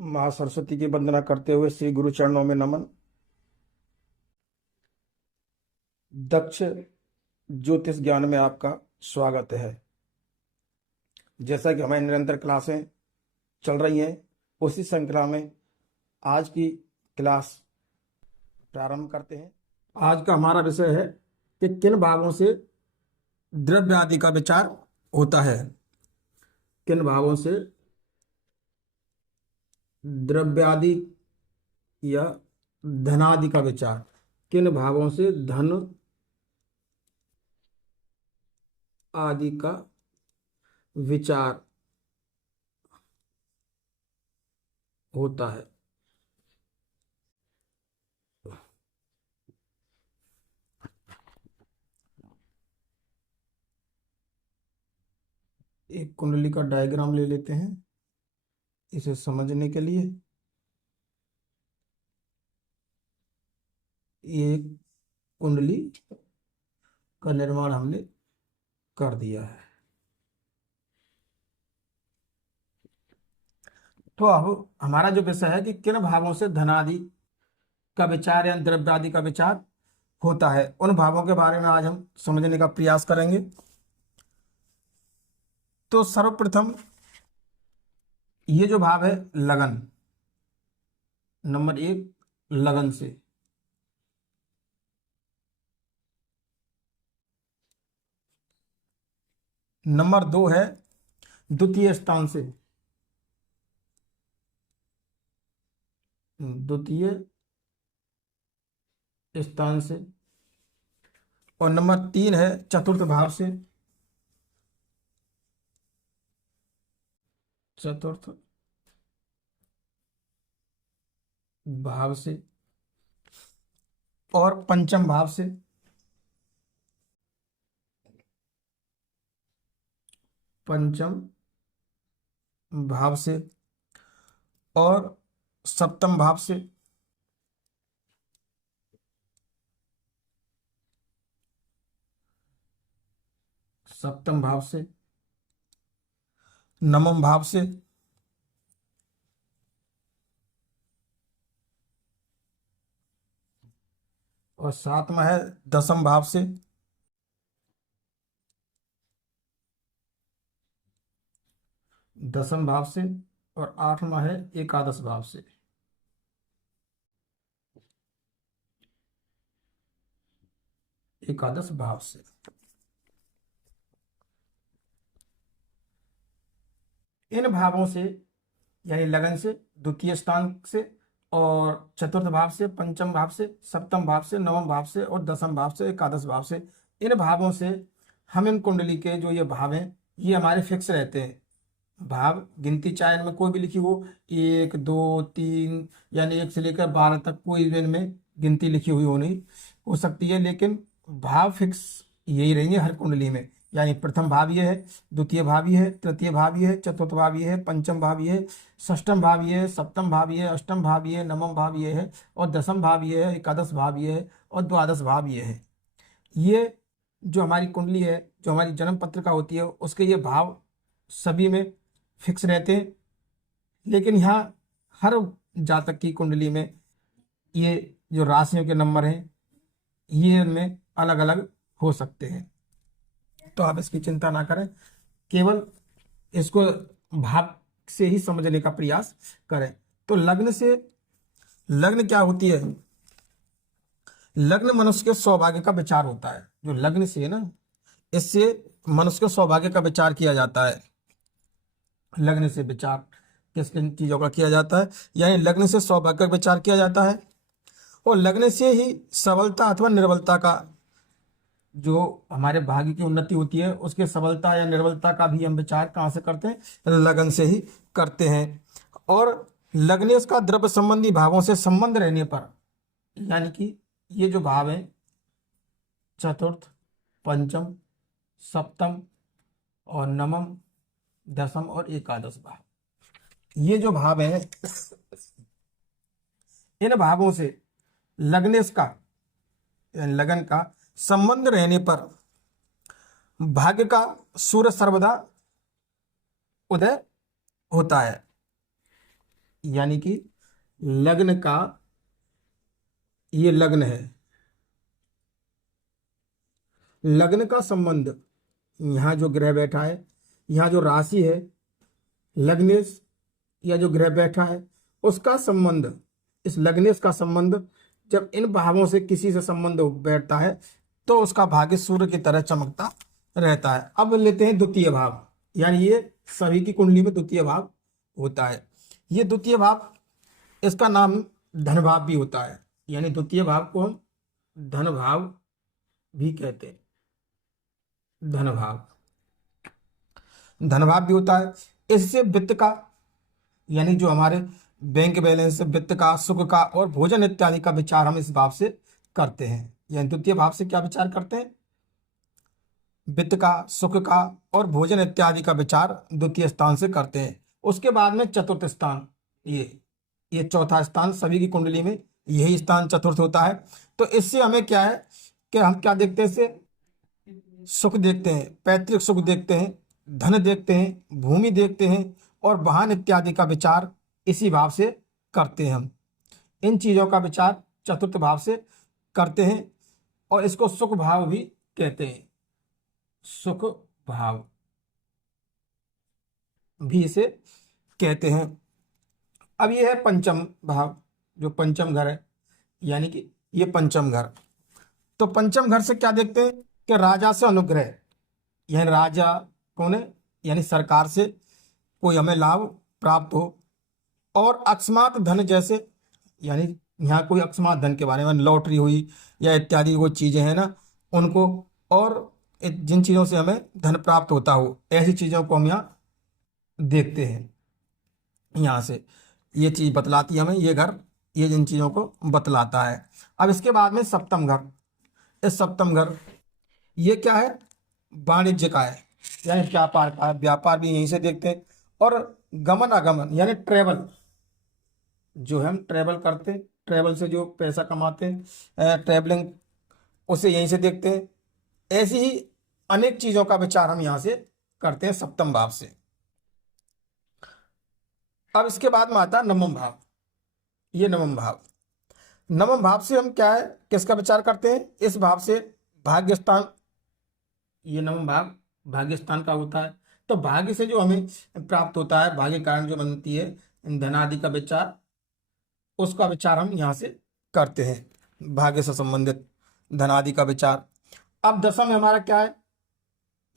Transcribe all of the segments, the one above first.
माँ सरस्वती की वंदना करते हुए श्री गुरु चरणों में नमन। दक्ष ज्योतिष ज्ञान में आपका स्वागत है। जैसा कि हमारी निरंतर क्लासें चल रही हैं, उसी श्रृंखला में आज की क्लास प्रारंभ करते हैं। आज का हमारा विषय है कि किन भावों से द्रव्य आदि का विचार होता है। किन भावों से द्रव्य आदि या धनादि का विचार, किन भावों से धन आदि का विचार होता है। एक कुंडली का डायग्राम ले लेते हैं इसे समझने के लिए। एक कुंडली का निर्माण हमने कर दिया है। तो अब हमारा जो विषय है कि किन भावों से धनादि का विचार या द्रव्य आदि का विचार होता है, उन भावों के बारे में आज हम समझने का प्रयास करेंगे। तो सर्वप्रथम ये जो भाव है लगन, नंबर एक लगन से। नंबर दो है द्वितीय स्थान से। द्वितीय स्थान से। और नंबर तीन है चतुर्थ भाव से। चतुर्थ भाव से और पंचम भाव से। पंचम भाव से और सप्तम भाव से। सप्तम भाव से, नवम भाव से और सातवां है दसम भाव से। दसम भाव से और आठवां है एकादश भाव से। एकादश भाव से। इन भावों से यानी लगन से, द्वितीय स्थान से और चतुर्थ भाव से, पंचम भाव से, सप्तम भाव से, नवम भाव से और दसम भाव से, एकादश भाव से, इन भावों से हम इन कुंडली के जो ये भाव हैं ये हमारे फिक्स रहते हैं। भाव गिनती चाहे इनमें कोई भी लिखी हो, एक दो तीन यानी एक से लेकर 12 तक कोई भी इनमें गिनती लिखी हुई हो नहीं हो सकती है, लेकिन भाव फिक्स यही रहेंगे हर कुंडली में। यानी प्रथम भाव ये है, द्वितीय भाव ये है, तृतीय भाव ये है, चतुर्थ भाव ये है, पंचम भाव ये है, षष्ठम भाव ये है, सप्तम भाव ये है, अष्टम भाव ये है, नवम भाव ये है और दसम भाव ये है, एकादश भाव ये है और द्वादश भाव ये है। ये जो हमारी कुंडली है, जो हमारी जन्म पत्रिका होती है, उसके ये भाव सभी में फिक्स रहते हैं। लेकिन यहाँ हर जातक की कुंडली में ये जो राशियों के नंबर हैं ये उनमें अलग अलग हो सकते हैं। तो आप इसकी चिंता ना करें, केवल इसको भाव से ही समझने का प्रयास करें। तो लग्न से, लग्न क्या होती है? लग्न मनुष्य के सौभाग्य का विचार होता है। जो लग्न से है ना, इससे मनुष्य के सौभाग्य का विचार किया जाता है। लग्न से विचार किस किन चीजों का किया जाता है? यानी लग्न से सौभाग्य का विचार किया जाता है और लग्न से ही सबलता अथवा निर्बलता का, जो हमारे भाग्य की उन्नति होती है उसके सबलता या निर्बलता का भी हम विचार कहाँ से करते हैं? लगन से ही करते हैं। और लग्नेश का द्रव्य संबंधी भावों से संबंध रहने पर, यानी कि ये जो भाव है चतुर्थ, पंचम, सप्तम और नवम, दसम और एकादश भाव, ये जो भाव है इन भावों से लग्नेश का यानी लगन का संबंध रहने पर भाग्य का सूर्य सर्वदा उदय होता है। यानी कि लग्न का, ये लग्न है, लग्न का संबंध, यहाँ जो ग्रह बैठा है, यहाँ जो राशि है, लग्नेश या जो ग्रह बैठा है उसका संबंध, इस लग्नेश का संबंध जब इन भावों से किसी से संबंध बैठता है तो उसका भाग्य सूर्य की तरह चमकता रहता है। अब लेते हैं द्वितीय भाव, यानी ये सभी की कुंडली में द्वितीय भाव होता है। ये द्वितीय भाव, इसका नाम धन भाव भी होता है, यानी द्वितीय भाव को हम धन भाव भी कहते हैं। धन भाव, धन भाव भी होता है। इससे वित्त का, यानी जो हमारे बैंक बैलेंस, वित्त का, सुख का और भोजन इत्यादि का विचार हम इस भाव से करते हैं। यानी द्वितीय भाव से क्या विचार करते हैं? वित्त का, सुख का और भोजन इत्यादि का विचार द्वितीय स्थान से करते हैं। उसके बाद में चतुर्थ स्थान, ये चौथा स्थान, सभी की कुंडली में यही स्थान चतुर्थ होता है। तो इससे हमें क्या है कि हम क्या देखते हैं? इससे सुख देखते हैं, पैतृक सुख देखते हैं, धन देखते हैं, भूमि देखते हैं और वाहन इत्यादि का विचार इसी भाव से करते हैं। हम इन चीजों का विचार चतुर्थ भाव से करते हैं और इसको सुख भाव भी कहते हैं। सुख भाव भी इसे कहते हैं। अब ये है पंचम भाव, जो पंचम घर है, यानी कि ये पंचम घर। तो पंचम घर से क्या देखते हैं कि राजा से अनुग्रह, यानी राजा कौन है? यानी सरकार से कोई हमें लाभ प्राप्त हो, और अकस्मात धन जैसे, यानी यहाँ कोई अकस्मात धन के बारे में, लॉटरी हुई या इत्यादि वो चीजें हैं ना उनको, और जिन चीजों से हमें धन प्राप्त होता हो, ऐसी चीजों को हम यहाँ देखते हैं। यहाँ से ये चीज बतलाती है हमें, ये घर ये जिन चीजों को बतलाता है। अब इसके बाद में सप्तम घर, इस सप्तम घर ये क्या है? वाणिज्य का है, यानी व्यापार का है। व्यापार भी यहीं से देखते हैं। और गमन आगमन, यानी ट्रेवल, जो हम ट्रेवल करते हैं, ट्रेवल से जो पैसा कमाते हैं, ट्रेवलिंग, उसे यहीं से देखते हैं। ऐसी ही अनेक चीजों का विचार हम यहाँ से करते हैं सप्तम भाव से। अब इसके बाद में आता है नवम भाव। ये नवम भाव, नवम भाव से हम क्या है, किसका विचार करते हैं? इस भाव से भाग्य स्थान, ये नवम भाव भाग्य स्थान का होता है। तो भाग्य से जो हमें प्राप्त होता है, भाग्य कारण जो बनती है धनादि का विचार, उसका विचार हम यहाँ से करते हैं, भाग्य से संबंधित धनादि का विचार। अब दशम में हमारा क्या है?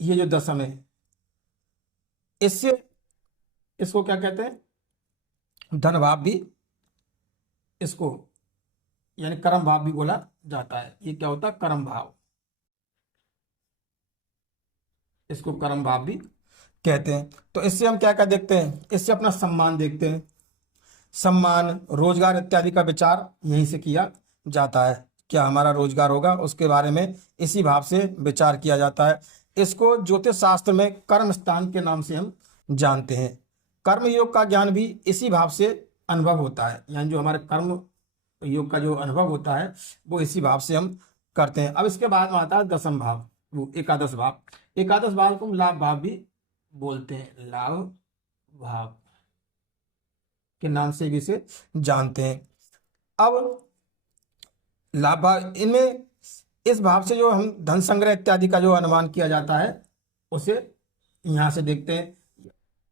ये जो दशम है, इससे, इसको क्या कहते हैं? धन भाव भी, इसको यानी कर्म भाव भी बोला जाता है। ये क्या होता है? कर्म भाव, इसको कर्म भाव भी कहते हैं। तो इससे हम क्या क्या देखते हैं? इससे अपना सम्मान देखते हैं, सम्मान, रोजगार इत्यादि का विचार यहीं से किया जाता है। क्या हमारा रोजगार होगा, उसके बारे में इसी भाव से विचार किया जाता है। इसको ज्योतिष शास्त्र में कर्म स्थान के नाम से हम जानते हैं। कर्म योग का ज्ञान भी इसी भाव से अनुभव होता है, यानी जो हमारे कर्म योग का जो अनुभव होता है वो इसी भाव से हम करते हैं। अब इसके बाद में आता है दसम भाव, वो एकादश भाव। एकादश भाव को हम लाभ भाव भी बोलते हैं, लाभ भाव के नाम से भी इसे जानते हैं। अब लाभ भाव, इनमें इस भाव से जो हम धन संग्रह इत्यादि का जो अनुमान किया जाता है उसे यहाँ से देखते हैं,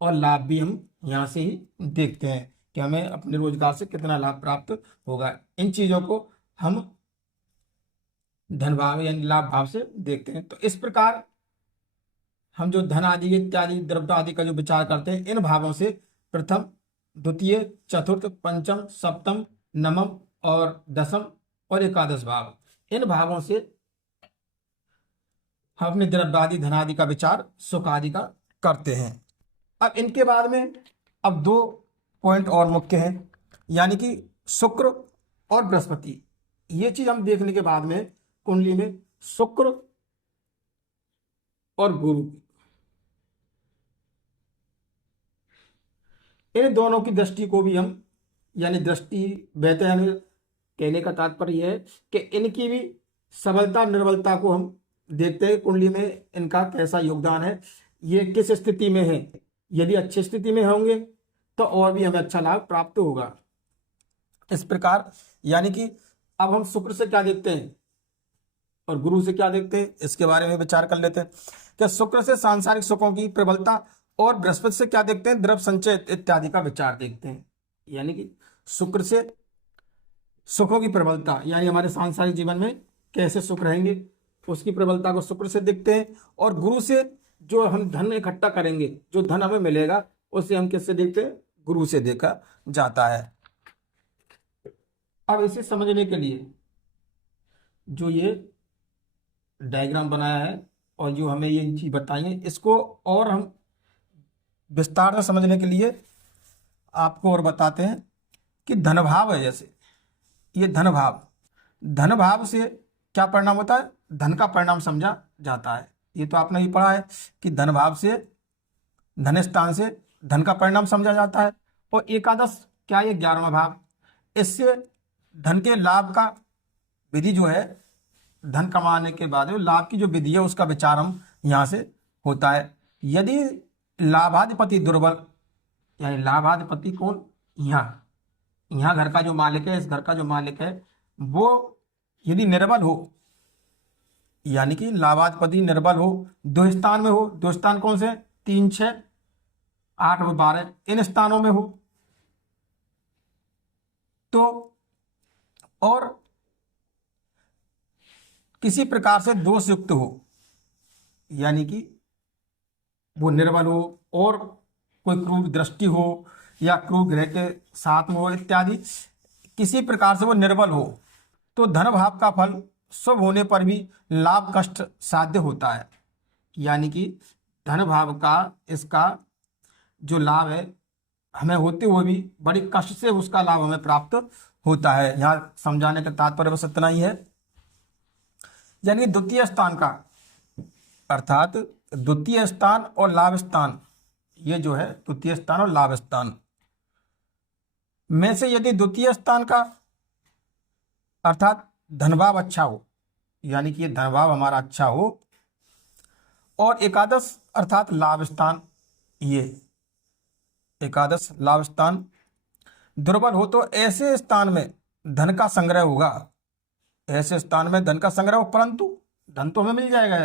और लाभ भी हम यहाँ से ही देखते हैं कि हमें अपने रोजगार से कितना लाभ प्राप्त होगा। इन चीजों को हम धन भाव यानी लाभ भाव से देखते हैं। तो इस प्रकार हम जो धन आदि इत्यादि द्रव्य आदि का जो विचार करते हैं, इन भावों से प्रथम, द्वितीय, चतुर्थ, पंचम, सप्तम, नवम और दसम और एकादश भाव, इन भावों से हम अपने द्रव्य आदि धन आदि का विचार सुख आदि का करते हैं। अब इनके बाद में अब दो पॉइंट और मुख्य हैं, यानी कि शुक्र और बृहस्पति। ये चीज हम देखने के बाद में कुंडली में शुक्र और गुरु, इन दोनों की दृष्टि को भी हम, यानी दृष्टि बेहतर, यानी कहने का तात्पर्य यह है कि इनकी भी सबलता निर्बलता को हम देखते हैं कुंडली में, इनका कैसा योगदान है, ये किस स्थिति में है। यदि अच्छी स्थिति में होंगे तो तो और भी हमें अच्छा लाभ प्राप्त होगा। इस प्रकार यानी कि अब हम शुक्र से क्या देखते हैं और गुरु से क्या देखते हैं, इसके बारे में विचार कर लेते हैं कि शुक्र से सांसारिक सुखों की प्रबलता और बृहस्पति से क्या देखते हैं, द्रव्य संचय इत्यादि का विचार देखते हैं। यानी कि शुक्र से सुखों की प्रबलता यानी हमारे सांसारिक जीवन में कैसे सुख रहेंगे उसकी प्रबलता को शुक्र से देखते हैं, और गुरु से जो हम धन इकट्ठा करेंगे, जो धन हमें मिलेगा, उसे हम किससे देखते हैं, गुरु से देखा जाता है। अब इसे समझने के लिए जो ये डायग्राम बनाया है और जो हमें ये चीज बताई है, इसको और हम विस्तार से समझने के लिए आपको और बताते हैं कि धन भाव है। जैसे ये धन भाव से क्या परिणाम होता है, धन का परिणाम समझा जाता है। ये तो आपने ही पढ़ा है कि धन भाव से, धन स्थान से धन का परिणाम समझा जाता है। और एकादश क्या, ये 11वां भाव, इससे धन के लाभ का विधि जो है, धन कमाने के बाद लाभ की जो विधि है उसका विचार हम यहाँ से होता है। यदि लाभाधिपति दुर्बल, यानी लाभाधिपति कौन, यहाँ घर का जो मालिक है, इस घर का जो मालिक है वो यदि निर्बल हो, यानी कि लाभाधिपति निर्बल हो, दो स्थान में हो, दो स्थान कौन से, 3, 6, 8 और 12, इन स्थानों में हो तो, और किसी प्रकार से दोष युक्त हो, यानी कि वो निर्बल हो और कोई क्रूर दृष्टि हो या क्रूर ग्रह के साथ में हो इत्यादि, किसी प्रकार से वो निर्बल हो, तो धन भाव का फल शुभ होने पर भी लाभ कष्ट साध्य होता है। यानी कि धन भाव का इसका जो लाभ है हमें होते हुए भी बड़ी कष्ट से उसका लाभ हमें प्राप्त होता है। यहाँ समझाने का तात्पर्य बस इतना ही है। यानी द्वितीय स्थान का, अर्थात द्वितीय स्थान और लाभ स्थान, ये जो है द्वितीय स्थान और लाभ स्थान में से यदि द्वितीय स्थान का अर्थात धनभाव अच्छा हो, यानी कि ये धनभाव हमारा अच्छा हो, और एकादश अर्थात लाभ स्थान, ये एकादश लाभ स्थान दुर्बल हो, तो ऐसे स्थान में धन का संग्रह होगा, ऐसे स्थान में धन का संग्रह हो, परंतु धन तो हमें मिल जाएगा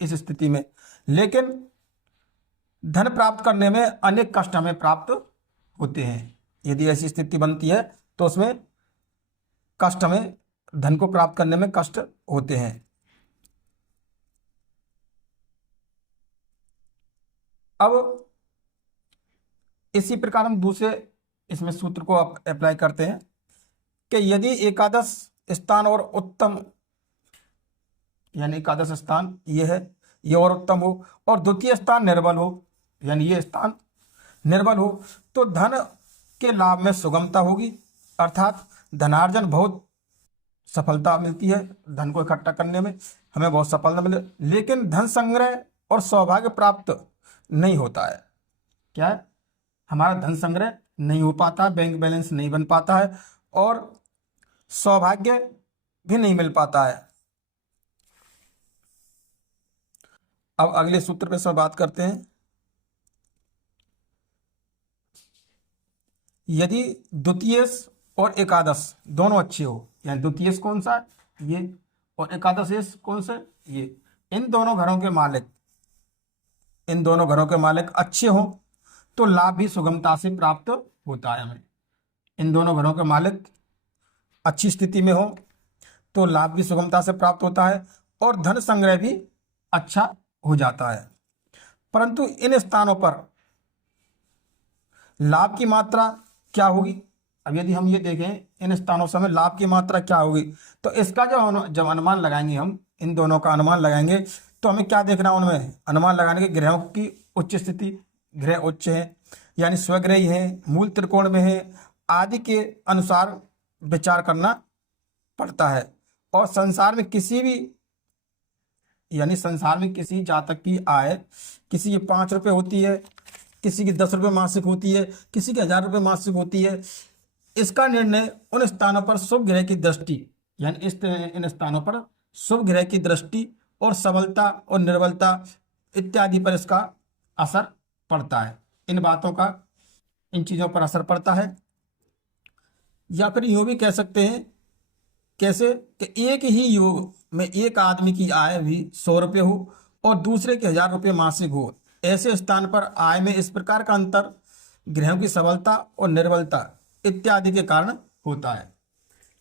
इस स्थिति में, लेकिन धन प्राप्त करने में अनेक कष्ट हमें प्राप्त होते हैं। यदि ऐसी स्थिति बनती है तो उसमें कष्ट, हमें धन को प्राप्त करने में कष्ट होते हैं। अब इसी प्रकार हम दूसरे इसमें सूत्र को अप्लाई करते हैं कि यदि एकादश स्थान और उत्तम, यानी एकादश स्थान ये है, ये और उत्तम हो, और द्वितीय स्थान निर्बल हो, यानी ये स्थान निर्बल हो, तो धन के लाभ में सुगमता होगी, अर्थात धनार्जन बहुत सफलता मिलती है, धन को इकट्ठा करने में हमें बहुत सफलता मिले, लेकिन धन संग्रह और सौभाग्य प्राप्त नहीं होता है। क्या है, हमारा धन संग्रह नहीं हो पाता, बैंक बैलेंस नहीं बन पाता है, और सौभाग्य भी नहीं मिल पाता है। अब अगले सूत्र पे सब बात करते हैं। यदि द्वितीयेश और एकादश दोनों अच्छे हो, यानी द्वितीयेश कौन सा है, ये, और एकादशेश कौन सा है, ये, इन दोनों घरों के मालिक, इन दोनों घरों के मालिक अच्छे हों तो लाभ भी सुगमता से प्राप्त होता है हमें। इन दोनों घरों के मालिक अच्छी स्थिति में हो तो लाभ भी सुगमता से प्राप्त होता है, और धन संग्रह भी अच्छा हो जाता है। परंतु इन स्थानों पर लाभ की मात्रा क्या होगी, अब यदि हम ये देखें इन स्थानों से हमें लाभ की मात्रा क्या होगी, तो इसका जब अनुमान लगाएंगे, हम इन दोनों का अनुमान लगाएंगे, तो हमें क्या देखना है, उनमें अनुमान लगाने के ग्रहों की उच्च स्थिति, ग्रह उच्च है यानी स्वग्रही है, मूल त्रिकोण में है आदि के अनुसार विचार करना पड़ता है। और संसार में किसी भी, यानी संसार में किसी जातक की आय, किसी की 5 रुपये होती है, किसी की 10 रुपये मासिक होती है, किसी की 1000 रुपये मासिक होती है, इसका निर्णय उन स्थानों पर शुभ ग्रह की दृष्टि, यानी इन स्थानों पर शुभ ग्रह की दृष्टि और सबलता और निर्बलता इत्यादि पर इसका असर पड़ता है। इन बातों का इन चीज़ों पर असर पड़ता है। या फिर यूँ भी कह सकते हैं, कैसे कि एक ही योग में एक आदमी की आय भी 100 रुपये हो और दूसरे के 1000 रुपये मासिक हो, ऐसे स्थान पर आय में इस प्रकार का अंतर ग्रहों की सबलता और निर्बलता इत्यादि के कारण होता है।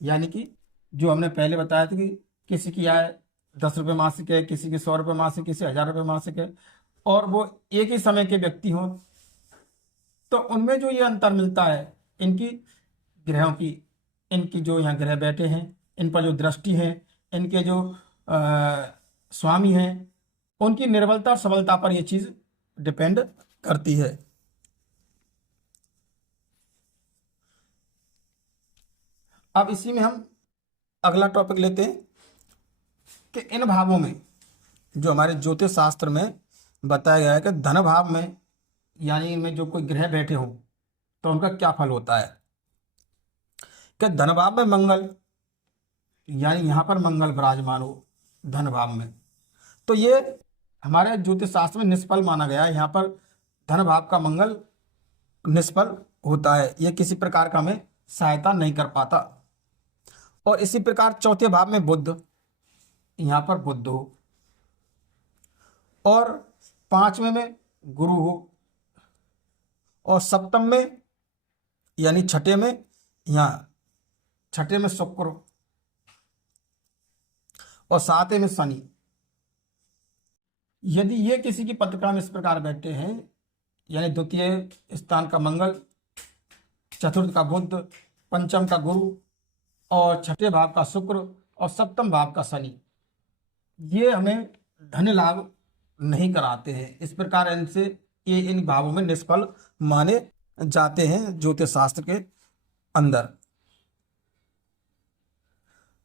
यानी कि जो हमने पहले बताया था कि किसी की आय 10 रुपये मासिक है, किसी की 100 रुपये मासिक, किसी 1000 रुपये मासिक है, और वो एक ही समय के व्यक्ति हों, तो उनमें जो ये अंतर मिलता है इनकी ग्रहों की, इनकी जो यहाँ ग्रह बैठे हैं, इन पर जो दृष्टि है, इनके जो स्वामी हैं, उनकी निर्बलता और सबलता पर ये चीज़ डिपेंड करती है। अब इसी में हम अगला टॉपिक लेते हैं कि इन भावों में जो हमारे ज्योतिष शास्त्र में बताया गया है कि धन भाव में, यानी इनमें जो कोई ग्रह बैठे हों तो उनका क्या फल होता है। कि धन भाव में मंगल, यानी यहाँ पर मंगल विराजमान हो धन भाव में, तो ये हमारे ज्योतिष शास्त्र में निष्फल माना गया है। यहाँ पर धन भाव का मंगल निष्फल होता है, ये किसी प्रकार का हमें सहायता नहीं कर पाता। और इसी प्रकार चौथे भाव में बुध, यहाँ पर बुध हो, और पांचवें में गुरु हो, और सप्तम में यानी छठे में, यहाँ छठे में शुक्र हो, और सातवें में शनि। यदि ये किसी की पत्रिका में इस प्रकार बैठे हैं, यानी द्वितीय स्थान का मंगल, चतुर्थ का बुध, पंचम का गुरु, और छठे भाव का शुक्र, और सप्तम भाव का शनि, ये हमें धन लाभ नहीं कराते हैं। इस प्रकार इनसे ये इन भावों में निष्फल माने जाते हैं ज्योतिष शास्त्र के अंदर।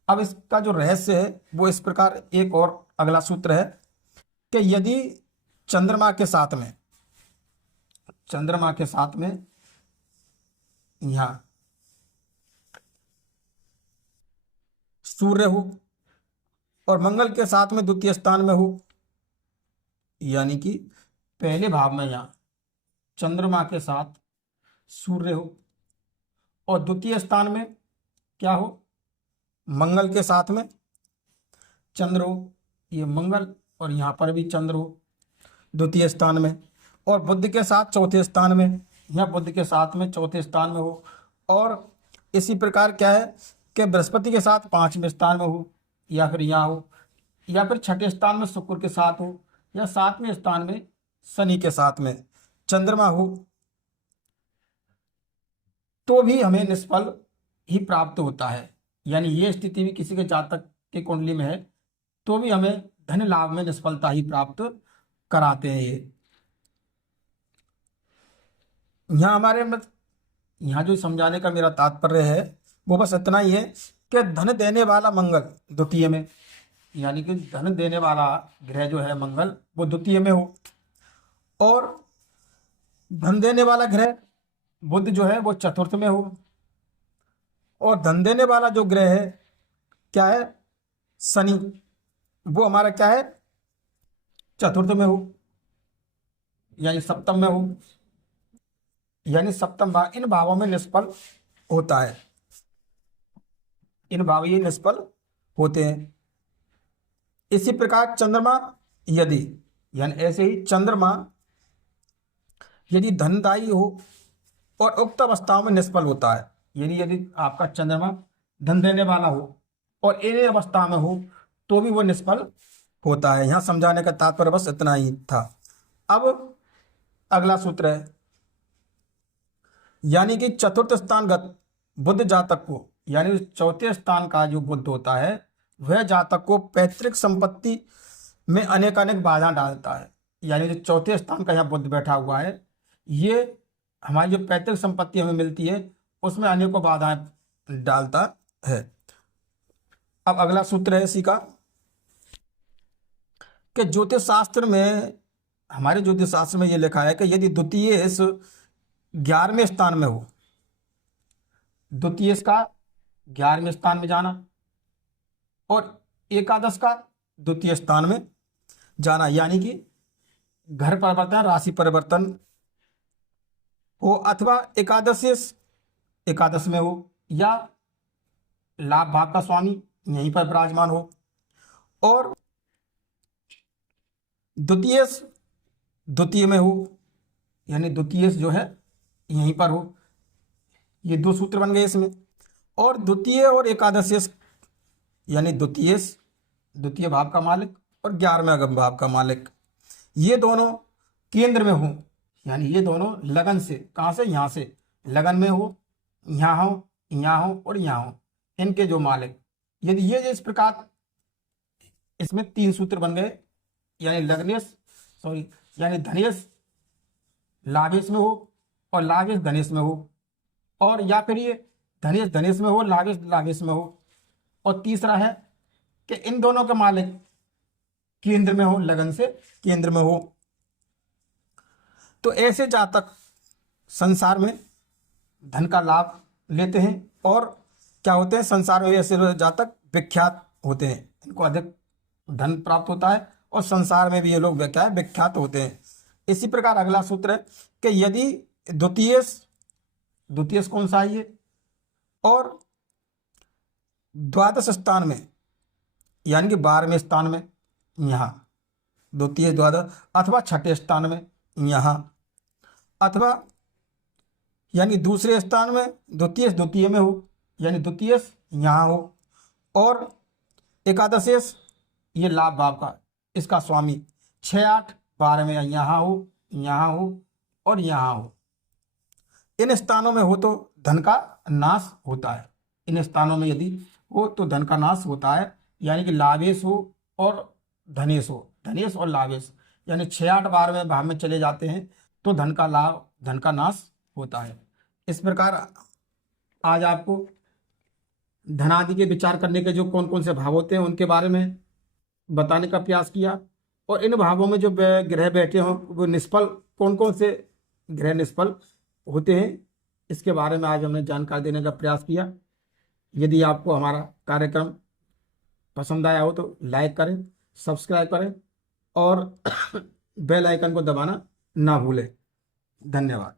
अब इसका जो रहस्य है वो इस प्रकार, एक और अगला सूत्र है कि यदि चंद्रमा के साथ में, चंद्रमा के साथ में यहाँ सूर्य हो और मंगल के साथ में द्वितीय स्थान में हो, यानी कि पहले भाव में यहाँ चंद्रमा के साथ सूर्य हो और द्वितीय स्थान में क्या हो, मंगल के साथ में चंद्र हो, ये मंगल, और यहाँ पर भी चंद्र हो द्वितीय स्थान में, और बुध के साथ चौथे स्थान में, यहाँ बुध के साथ में चौथे स्थान में हो, और इसी प्रकार क्या है कि बृहस्पति के साथ पांचवें स्थान में हो, या फिर यहाँ हो, या फिर छठे स्थान में शुक्र के साथ हो, या सातवें स्थान में शनि के साथ में चंद्रमा हो, तो भी हमें निष्फल ही प्राप्त होता है। यानी ये स्थिति भी किसी के जातक की कुंडली में है तो भी हमें धन लाभ में निष्फलता ही प्राप्त कराते हैं। ये यहाँ हमारे मत यहाँ जो समझाने का मेरा तात्पर्य है वो बस इतना ही है कि धन देने वाला मंगल द्वितीय में, यानी कि धन देने वाला ग्रह जो है मंगल वो द्वितीय में हो, और धन देने वाला ग्रह बुध जो है वो चतुर्थ में हो, और धन देने वाला जो ग्रह है क्या है, शनि, वो हमारा क्या है, चतुर्थ में हो, यानी सप्तम में हो, यानी सप्तम भाव इन भावों में निष्फल होता है, इन भाव ये निष्फल होते हैं। इसी प्रकार चंद्रमा यदि, यानी ऐसे ही चंद्रमा यदि धनदायी हो और उक्त अवस्थाओं में निष्फल होता है, यानी यदि आपका चंद्रमा धन देने वाला हो और इन अवस्था में हो तो भी वो निष्फल होता है। यहाँ समझाने का तात्पर्य बस इतना ही था। अब अगला सूत्र है, यानी कि चतुर्थ स्थानगत बुध जातक को, यानी चौथे स्थान का जो बुध होता है वह जातक को पैतृक संपत्ति में अनेकानेक बाधा डालता है। यानी जो चौथे स्थान का यहाँ बुध बैठा हुआ है, ये हमारी जो पैतृक संपत्ति हमें मिलती है उसमें अनेकों बाधाएं डालता है। अब अगला सूत्र है इसी का कि ज्योतिष शास्त्र में, हमारे ज्योतिष शास्त्र में ये लिखा है कि यदि द्वितीय इस 11वें स्थान में हो, द्वितीय का 11वें स्थान में जाना और एकादश का द्वितीय स्थान में जाना, यानी कि घर परिवर्तन, राशि परिवर्तन हो अथवा एकादशेश एकादश में हो, या लाभ भाव का स्वामी यहीं पर विराजमान हो, और द्वितीयेश द्वितीय में हो, यानी द्वितीयेश जो है यहीं पर हो। ये दो सूत्र बन गए इसमें। और द्वितीय और एकादशेश, यानी द्वितीयेश द्वितीय भाव का मालिक और 11वें भाव का मालिक, ये दोनों केंद्र में हो, यानी ये दोनों लगन से, कहाँ से, यहाँ से लगन में हो, यहाँ हो, यहाँ हो और यहाँ हो, इनके जो मालिक, यदि ये इस प्रकार, इसमें 3 सूत्र बन गए, यानी यानी धनेश लाभेश में हो और लाभेश धनेश में हो, और या फिर ये धनेश धनेश में हो, लाभेश लाभेश में हो, और तीसरा है कि इन दोनों के मालिक केंद्र में हो, लगन से केंद्र में हो। तो ऐसे जातक संसार में धन का लाभ लेते हैं, और क्या होते हैं, संसार में ऐसे जातक विख्यात होते हैं, इनको अधिक धन प्राप्त होता है और संसार में भी ये लोग क्या है, विख्यात होते हैं। इसी प्रकार अगला सूत्र है कि यदि द्वितीयेश कौन सा है ये, और द्वादश स्थान में, यानी कि 12वें स्थान में यहाँ द्वितीय द्वादश, अथवा छठे स्थान में यहाँ, अथवा यानी दूसरे स्थान में द्वितीय द्वितीय में हो, यानी द्वितीय यहाँ हो, और एकादशेश ये लाभ भाव का इसका स्वामी 6, 8, 12 में यहाँ हो, यहाँ हो और यहाँ हो। इन स्थानों में हो तो धन का नाश होता है। इन स्थानों में यदि हो तो धन का नाश होता है, यानी कि लाभेश हो और धनेश हो, धनेश और लाभेश, यानी 6, 8, 12वें भाव में चले जाते हैं तो धन का लाभ, धन का नाश होता है। इस प्रकार आज आपको धनादि के विचार करने के जो कौन कौन से भाव होते हैं उनके बारे में बताने का प्रयास किया, और इन भावों में जो ग्रह बैठे हों वो निष्फल, कौन कौन से ग्रह निष्फल होते हैं, इसके बारे में आज हमने जानकारी देने का प्रयास किया। यदि आपको हमारा कार्यक्रम पसंद आया हो तो लाइक करें, सब्सक्राइब करें और बेल आइकन को दबाना ना भूलें। धन्यवाद।